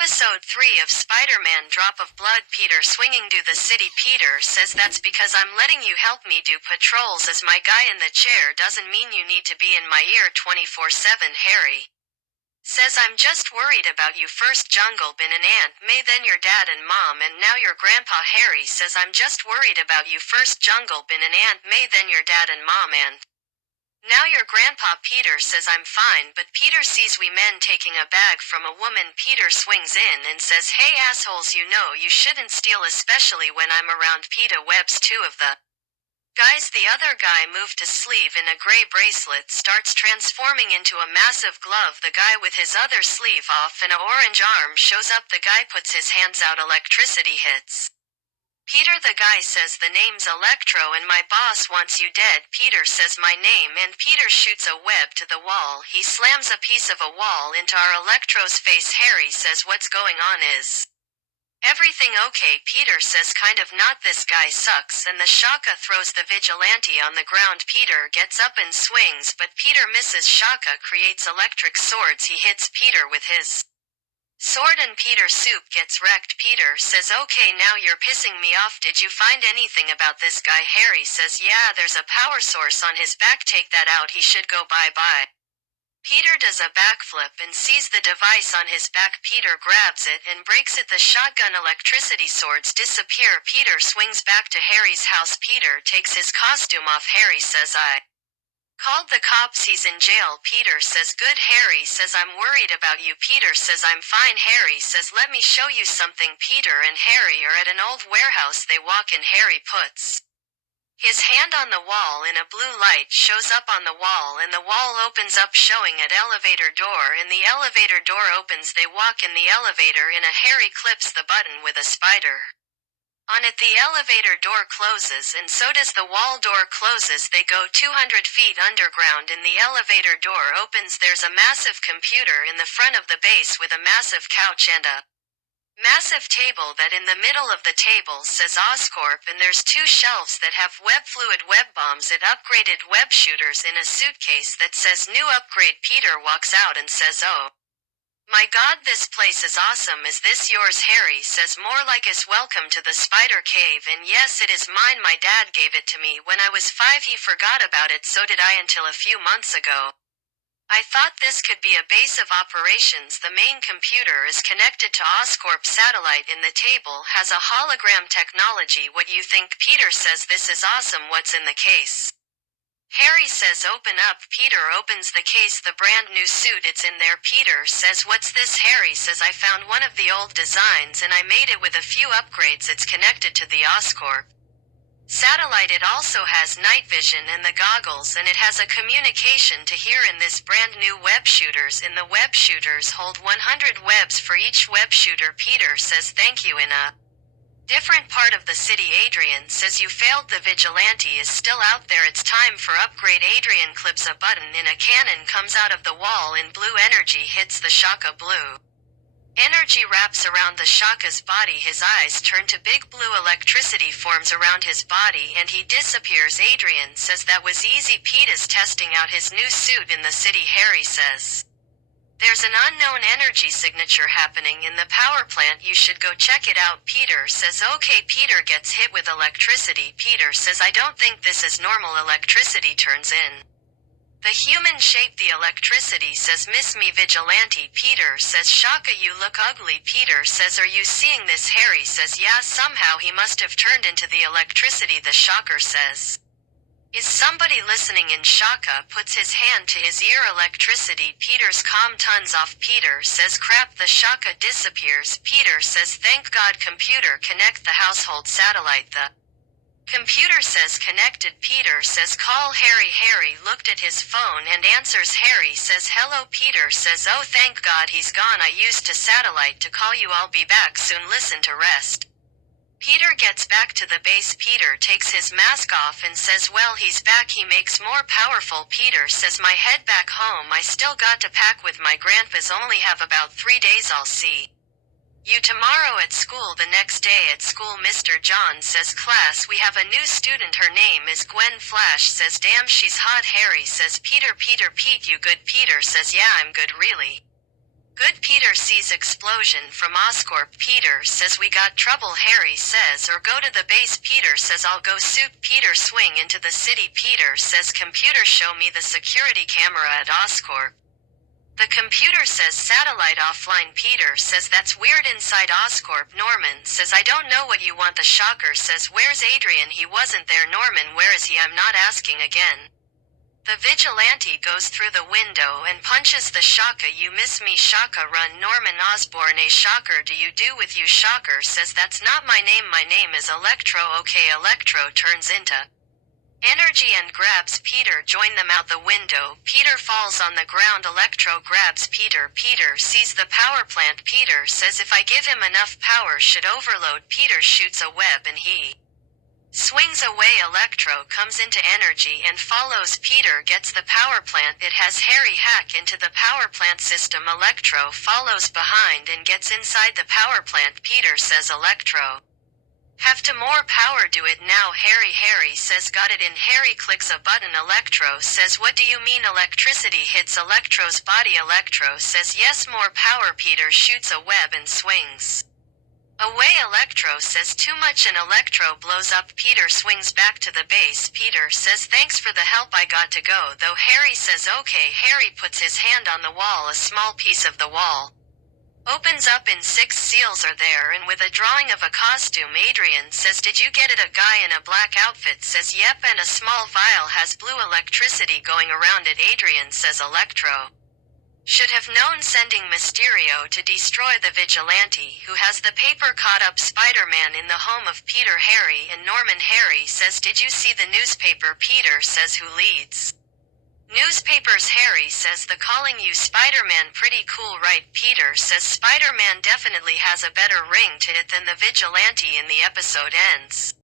Episode 3 of Spider-Man Drop of Blood. Peter swinging to the city. Peter says that's because I'm letting you help me do patrols, as my guy in the chair doesn't mean you need to be in my ear 24/7. Harry says I'm just worried about you. First Jungle been an Aunt May, then your dad and mom, and now your grandpa. Harry says I'm just worried about you. First Jungle been an Aunt May, then your dad and mom, and now your grandpa. Peter says I'm fine, but Peter sees we men taking a bag from a woman. Peter swings in and says, hey assholes, you know you shouldn't steal, especially when I'm around. Peter webs two of the guys. The other guy moved to sleeve in a gray bracelet starts transforming into a massive glove. The guy with his other sleeve off and an orange arm shows up. The guy puts his hands out. Electricity hits Peter. The guy says the name's Electro and my boss wants you dead. Peter says my name and Peter shoots a web to the wall. He slams a piece of a wall into our Electro's face. Harry says what's going on, is everything okay? Peter says kind of not, this guy sucks, and the Shaka throws the vigilante on the ground. Peter gets up and swings, but Peter misses. Shaka creates electric swords. He hits Peter with his sword and Peter's soup gets wrecked. Peter says okay, now you're pissing me off. Did you find anything about this guy? Harry says yeah, there's a power source on his back. Take that out, he should go bye-bye. Peter does a backflip and sees the device on his back. Peter grabs it and breaks it. The shotgun electricity swords disappear. Peter swings back to Harry's house. Peter takes his costume off. Harry says I called the cops, he's in jail. Peter says good. Harry says I'm worried about you. Peter says I'm fine. Harry says let me show you something. Peter and Harry are at an old warehouse. They walk in. Harry puts his hand on the wall and a blue light shows up on the wall, and the wall opens up showing an elevator door, and the elevator door opens. They walk in the elevator and Harry clips the button with a spider on it. The elevator door closes and so does the wall. Door closes. They go 200 feet underground and the elevator door opens. There's a massive computer in the front of the base with a massive couch and a massive table. That in the middle of the table says Oscorp, and there's two shelves that have web fluid web bombs. It upgraded web shooters in a suitcase that says new upgrade. Peter walks out and says oh my god, this place is awesome. Is this yours? Harry says more like us. Welcome to the Spider Cave. And yes, it is mine. My dad gave it to me when I was 5. He forgot about it, so did I, until a few months ago. I thought this could be a base of operations. The main computer is connected to Oscorp satellite in the table, has a hologram technology. What you think? Peter says this is awesome. What's in the case? Harry says open up. Peter opens the case. The brand new suit, it's in there. Peter says what's this? Harry says I found one of the old designs and I made it with a few upgrades. It's connected to the Oscorp satellite. It also has night vision and the goggles, and it has a communication to here in this brand new web shooters. In the web shooters hold 100 webs for each web shooter. Peter says thank you. In a different part of the city, Adrian says you failed. The vigilante is still out there. It's time for upgrade. Adrian clips a button and a cannon comes out of the wall, and blue energy hits the Shaka. Blue energy wraps around the Shaka's body. His eyes turn to big blue. Electricity forms around his body and he disappears. Adrian says that was easy. Pete is testing out his new suit in the city. Harry says there's an unknown energy signature happening in the power plant. You should go check it out. Peter says okay. Peter gets hit with electricity. Peter says I don't think this is normal. Electricity turns in the human shape. The electricity says miss me, vigilante. Peter says Shaka, you look ugly. Peter says are you seeing this? Harry says yeah, somehow he must have turned into the electricity. The Shocker says is somebody listening? In Shaka puts his hand to his ear. Electricity. Peter's comm tons off. Peter says crap. The Shaka disappears. Peter says thank god. Computer connect the household satellite. The computer says connected. Peter says call Harry. Harry looked at his phone and answers. Harry says hello. Peter says oh thank god he's gone. I used to satellite to call you. I'll be back soon. Listen to rest. Peter gets back to the base. Peter takes his mask off and says well he's back. He makes more powerful. Peter says my head back home. I still got to pack with my grandpas. Only have about 3 days. I'll see you tomorrow at school. The next day at school, Mr. John says class, we have a new student. Her name is Gwen. Flash says damn she's hot. Harry says Peter Pete, you good? Peter says yeah I'm good, really Good Peter sees explosion from Oscorp. Peter says we got trouble. Harry says or go to the base. Peter says I'll go suit. Peter swing into the city. Peter says computer show me the security camera at Oscorp. The computer says satellite offline. Peter says that's weird inside Oscorp. Norman says I don't know what you want. The Shocker says where's Adrian? He wasn't there. Norman, where is he? I'm not asking again. The vigilante goes through the window and punches the Shaka. You miss me, Shaka, run. Norman Osborn, a Shocker do you do with you? Shocker says that's not my name. My name is Electro. Okay, Electro turns into Energy and grabs Peter. Join them out the window. Peter falls on the ground. Electro grabs Peter. Peter sees the power plant. Peter says if I give him enough power should overload. Peter shoots a web and he swings away. Electro comes into Energy and follows. Peter gets the power plant. It has Harry hack into the power plant system. Electro follows behind and gets inside the power plant. Peter says Electro have to more power. Do it now, Harry. Harry says got it in. Harry clicks a button. Electro says what do you mean? Electricity hits Electro's body. Electro says yes, more power. Peter shoots a web and swings away. Electro says too much and Electro blows up. Peter swings back to the base. Peter says thanks for the help, I got to go though. Harry says okay. Harry puts his hand on the wall. A small piece of the wall opens up and 6 seals are there and with a drawing of a costume. Adrian says did you get it? A guy in a black outfit says yep, and a small vial has blue electricity going around it. Adrian says Electro should have known, sending Mysterio to destroy the vigilante who has the paper. Caught up Spider-Man in the home of Peter, Harry and Norman. Harry says did you see the newspaper? Peter says who leads newspapers? Harry says the Calling You Spider-Man. Pretty cool, right? Peter says Spider-Man definitely has a better ring to it than the vigilante. In the episode ends.